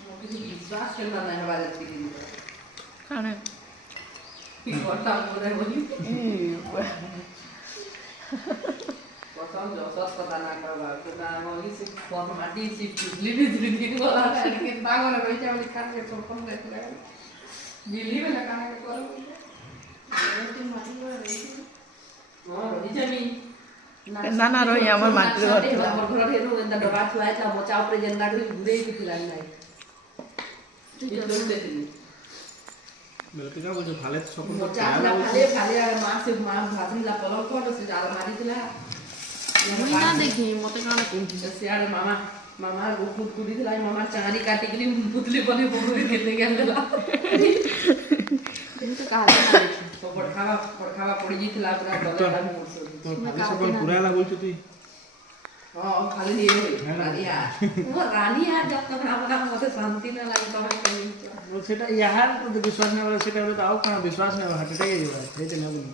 विश्वास करना नहीं हमारे दिन खाने घटा बोले बोली पसंद जो सब पता ना करवा तो ना बोली से बहुत माटी से बिजली बिजली वाला है कि बाग वाला रोई चावल खा के तो कम देते हैं बिजली में लगाने के करो तो माटी वाला रोई हां रोई जमी ना रोई আমার মাটির ঘর আমার ঘর হেরু এন্ড ডবা থুয়াই তা মোচা উপরে জেন্ডা করে ঘুরে কি ফিলাই নাই তুই তো দেখলি বলতে যাও বলছো ভালে সকল মোচা ভালে ভালে আর মা ভাজিলা পলক করে সে আলমারি দিলা মুই না দেখি মতে কানা কোনটি सियाड़ मामा मामा वो कुड़ी दिलाई मामा चांदी काटी के लिए पुतली बने बोले खेलने गेला কিন্তু কাজ না দেখি तो पड़खावा पड़ी जितला पूरा डॉलर मोड़ सो তো ভালে সকল পুরালা বলছো তুই हां खाली नहीं होई रानी यार वो रानी यार जब तक अपना मते शांति ना लगे तो मैं कहीं वो সেটা ইয়ার তো বিশ্বাস না করে সেটা হলো তাও কোন বিশ্বাস না হয় সেটাই এই হয় সেইটা না বলি